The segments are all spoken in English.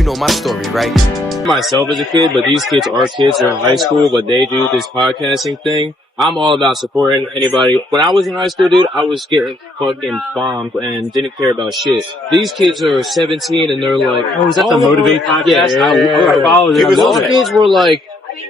You know my story, right? Myself as a kid, but these kids are kids. They're in high school, but they do this podcasting thing. I'm all about supporting anybody. When I was in high school, dude, I was getting fucking bombed and didn't care about shit. These kids are 17 and they're like, oh, is that the Motivate podcast? Yeah. I followed it. Those kids were like,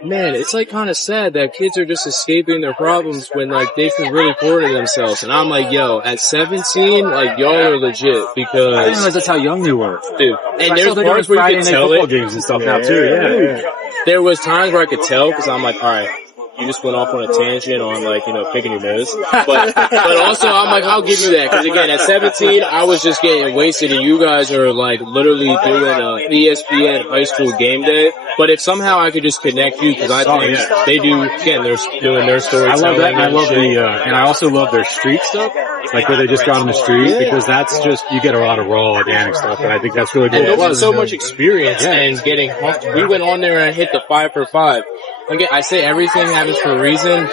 man, it's like kind of sad that kids are just escaping their problems when like they can really pour into themselves. And I'm like, yo, at 17, like y'all are legit because I didn't realize that's how young they were, dude. And there's parts where you can tell football it. Games and stuff now too. Yeah. There was times where I could tell because I'm like, all right, you just went off on a tangent on like, you know, picking your nose. But also I'm like, I'll give you that. Cause again, at 17, I was just getting wasted and you guys are like literally doing a ESPN high school game day. But if somehow I could just connect you, cause I think they do, again, they're doing their story. I love that. And I love and I also love their street stuff. Like where they just got on the street because that's just, you get a lot of raw organic stuff. And I think that's really cool. And there was so much experience and getting, we went on there and hit the 5 for 5. Again, I say everything happens for a reason.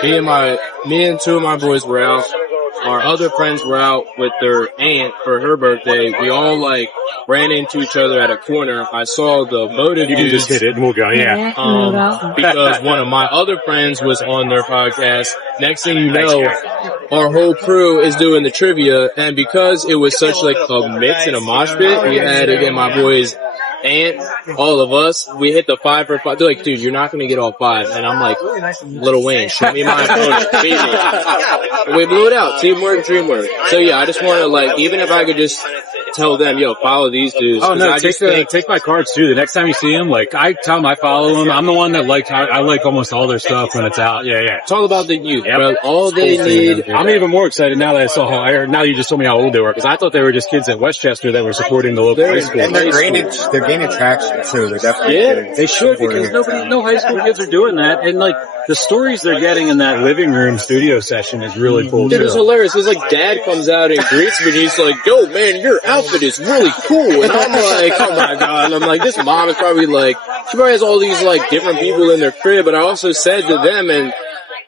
Me and two of my boys were out. Our other friends were out with their aunt for her birthday. We all like ran into each other at a corner. I saw the motive. You can just hit it and we'll go, because one of my other friends was on their podcast. Next thing you know, our whole crew is doing the trivia, and because it was such like a mix and a mosh pit, we had again my boys and all of us, we hit the 5 for 5. They're like, dude, you're not going to get all 5. And I'm like, Lil Wayne, show me my opponent. We blew it out. Teamwork, dreamwork. So yeah, I just want to like, even if I could just tell them, yo, follow these dudes. Oh no, I take my cards too. The next time you see them, like I tell them I follow them. I'm the one that I like almost all their stuff when it's out. Yeah. It's all about the youth, bro. All they need. I'm even more excited now that I saw now you just told me how old they were, because I thought they were just kids at Westchester that were supporting the local high school. And they're gaining traction too. They're definitely they should, because no high school kids are doing that, and like the stories they're getting in that living room studio session is really cool. Dude, it's hilarious. It's like dad comes out and greets me and he's like, yo man, your outfit is really cool. And I'm like, oh my god. And I'm like, this mom is probably like, she probably has all these like different people in their crib. But I also said to them, and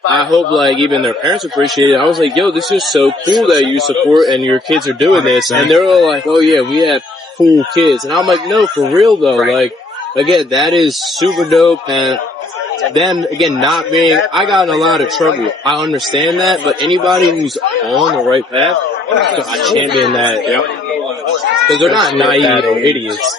I hope like even their parents appreciate it, I was like, yo, this is so cool that you support and your kids are doing this. And they're all like, oh yeah, we have cool kids. And I'm like, no, for real though. Like, again, that is super dope. And them, again, not being, I got in a lot of trouble. I understand that, but anybody who's on the right path, I champion that. Because they're not naive or idiots.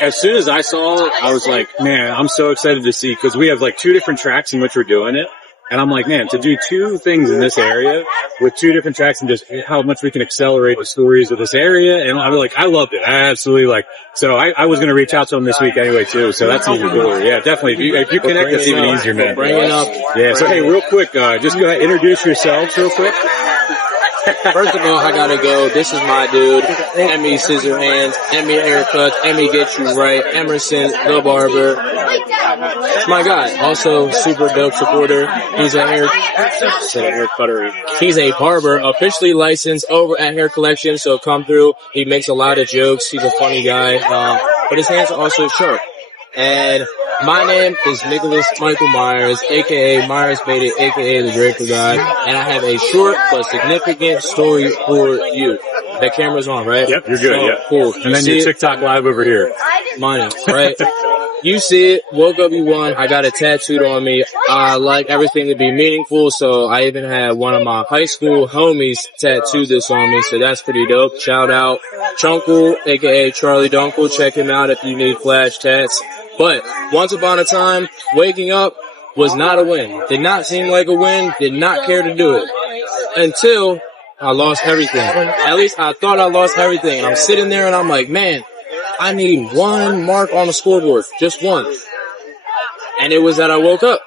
As soon as I saw it, I was like, man, I'm so excited to see, because we have like 2 different tracks in which we're doing it. And I'm like, man, to do 2 things in this area with 2 different tracks and just how much we can accelerate the stories of this area. And I'm like, I loved it. I absolutely like, so I was going to reach out to them this week anyway too. So that's even cooler. Yeah, definitely. If you connect, it's even easier, man. Bring it up. Yeah. So hey, real quick, just go ahead, introduce yourselves real quick. First of all, I gotta go. This is my dude. Emmy Scissorhands, Emmy Haircuts, Emmy Get You Right, Emerson the Barber. My guy, also super dope supporter. He's a haircuttery. He's a barber, officially licensed over at Hair Collection, so come through. He makes a lot of jokes. He's a funny guy, but his hands are also sharp. And my name is Nicholas Michael Myers, a.k.a. Myers Made It, a.k.a. The Draper Guy, and I have a short but significant story for you. That camera's on, right? Yep, you're good, so, cool. And then your TikTok live over here. Mine, right? You see it, woke up, you won. I got it tattooed on me. I like everything to be meaningful, so I even had one of my high school homies tattoo this on me, so that's pretty dope. Shout out Chunkle, aka Charlie Dunkle. Check him out if you need flash tats. But once upon a time, waking up was not a win. Did not seem like a win. Did not care to do it. Until I lost everything. At least I thought I lost everything. And I'm sitting there and I'm like, man, I need 1 mark on the scoreboard. Just 1. And it was that I woke up.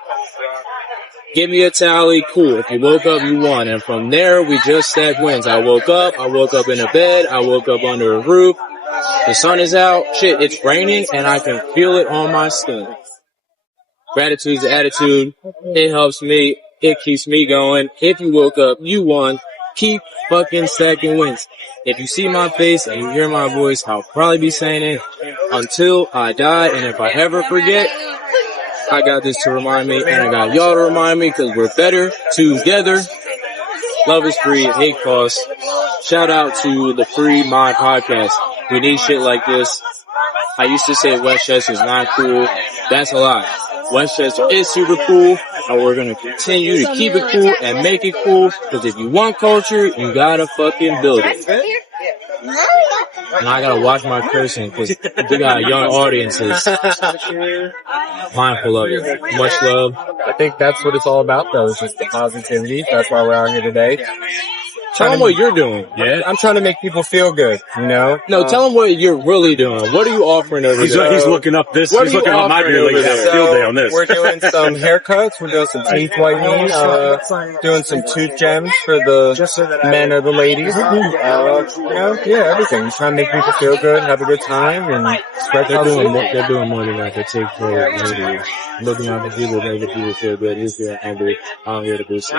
Give me a tally, cool. If you woke up, you won. And from there, we just stacked wins. I woke up in a bed, I woke up under a roof. The sun is out, shit, it's raining, and I can feel it on my skin. Gratitude's the attitude. It helps me. It keeps me going. If you woke up, you won. Keep fucking stacking wins. If you see my face and you hear my voice, I'll probably be saying it until I die. And if I ever forget, I got this to remind me, and I got y'all to remind me, because we're better together. Love is free, hate costs. Shout out to the FreeMind podcast. We need shit like this. I used to say Westchester is not cool. That's a lie. Westchester is super cool, and we're gonna continue to keep it cool and make it cool, because if you want culture, you gotta fucking build it. And I gotta watch my cursing, because we got young audiences. Mindful of it. Much love. I think that's what it's all about, though, is just the positivity. That's why we're out here today. Tell them what you're doing. Yeah, I'm trying to make people feel good, you know? No, tell them what you're really doing. What are you offering over there? He's looking up this. What He's are you looking up my offering beard. over Like, there? field day on this. We're doing some haircuts. We're doing some teeth whitening. Doing some tooth gems for the men or the ladies. Yeah, everything. Just trying to make people feel good, have a good time, and spread They're positivity. doing more than that. They take care of ladies. Looking out for people, making people feel good. If you're angry, I'm here to do so.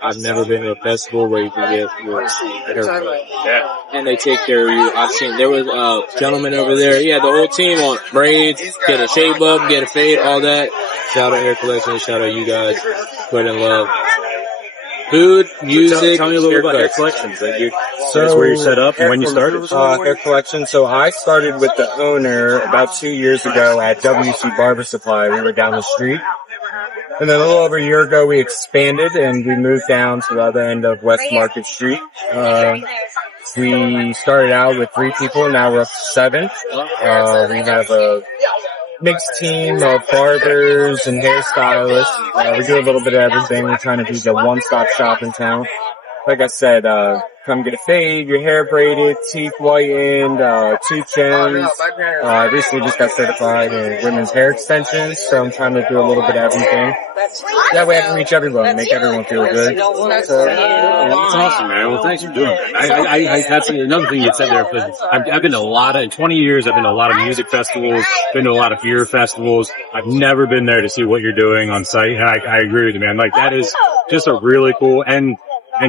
I've never been to a festival where you can get your haircut. Yeah. And they take care of you. I've seen, there was a gentleman over there. He had the whole team on braids, get a shave up, get a fade, all that. Shout out Hair Collection. Shout out you guys. Put in love. Food, music, Tell me a little bit about Hair haircuts. Collections. Like that's where you set up and when you started. Hair collection. So I started with the owner about 2 years ago at WC Barber Supply. We were down the street. And then a little over a year ago, we expanded and we moved down to the other end of West Market Street. We started out with 3 people, now we're up to 7. We have a mixed team of barbers and hairstylists. We do a little bit of everything. We're trying to be the one-stop shop in town. Like I said, come get a fade, your hair braided, teeth whitened, tooth gems. I recently just got certified in women's hair extensions, so I'm trying to do a little bit of everything. That way I can reach everyone, make everyone feel good. That's awesome, man. Well, thanks for doing that. That's another thing you said there. I've been to a lot of, in 20 years, I've been to a lot of music festivals, been to a lot of beer festivals. I've never been there to see what you're doing on site. And I agree with you, man. Like, that is just a really cool, and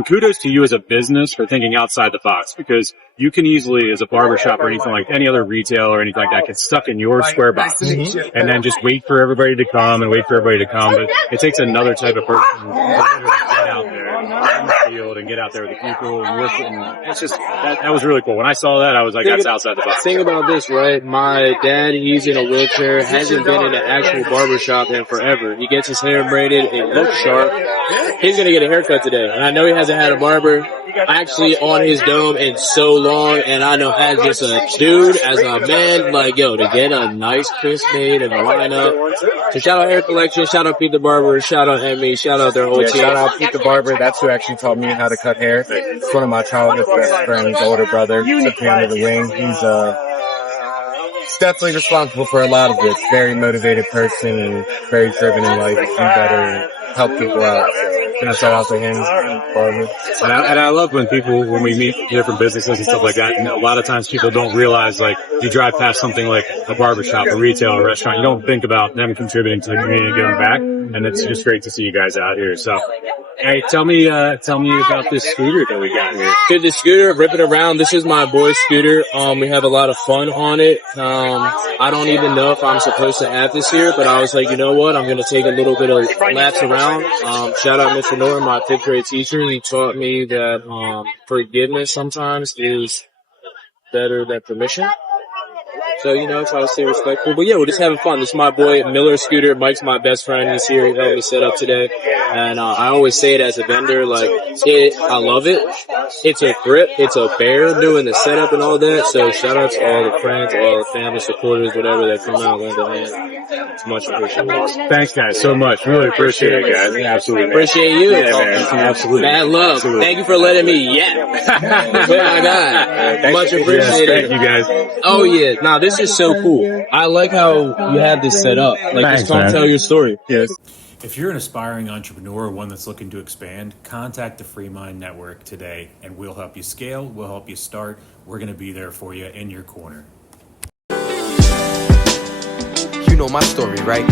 kudos to you as a business for thinking outside the box, because you can easily, as a barbershop or anything like any other retail or anything like that, get stuck in your square box and then just wait for everybody to come and wait for everybody to come. But it takes another type of person to get out there in the field and get out there with the people and work. And it's just, that was really cool. When I saw that, I was like, that's outside the box. Think about this, right? My dad, he's in a wheelchair, hasn't been in an actual barbershop in forever. He gets his hair braided, it looks sharp. He's gonna get a haircut today, and I know he hasn't had a barber actually on his dome in so long, and I know as just a dude, as a man, like, yo, to get a nice crisp made and line up. So shout out Hair Collection, shout out Pete the Barber, shout out Emmy, shout out their whole Yeah, team. shout out Pete the Barber. That's who actually taught me how to cut hair. It's one of my childhood best friends, older brother. Took me under the wing. He's definitely responsible for a lot of this. Very motivated person and very driven in life. Do better and help people out. So, shout out to him, Barber. And I love when we meet different businesses and stuff like that, and a lot of times people don't realize, like, you drive past something like a barbershop, a retail, a restaurant, you don't think about them contributing to the community and giving back, and it's just great to see you guys out here. So, hey, tell me about this scooter that we got here. Dude, the scooter, rip it around. This is my boy's scooter. We have a lot of fun on it. I don't even know if I'm supposed to have this here, but I was like, you know what? I'm going to take a little bit of laps around. Shout out Mr. Norm, my 5th grade teacher. He taught me that forgiveness sometimes is better than permission. So, you know, try to stay respectful. But yeah, we're just having fun. This is my boy, Miller Scooter. Mike's my best friend. He's here. He helped me set up today. And I always say it as a vendor, like, I love it. It's a grip. It's a bear doing the setup and all that. So shout out to all the friends, all the family supporters, whatever, that come out, lend a hand. It's much appreciated. Thanks, guys, so much. Really appreciate it, guys. Absolutely. Appreciate you. Yeah, man. Absolutely. Mad love. Absolutely. Thank you for letting me yap. Oh my God. Much appreciated. Thank you, guys. Oh yeah. Nah, this is so cool. I like how you have this set up. Like, Thanks, just come man. tell your story. Yes. If you're an aspiring entrepreneur or one that's looking to expand, contact the FreeMind Network today and we'll help you scale, we'll help you start. We're going to be there for you in your corner. You know my story, right?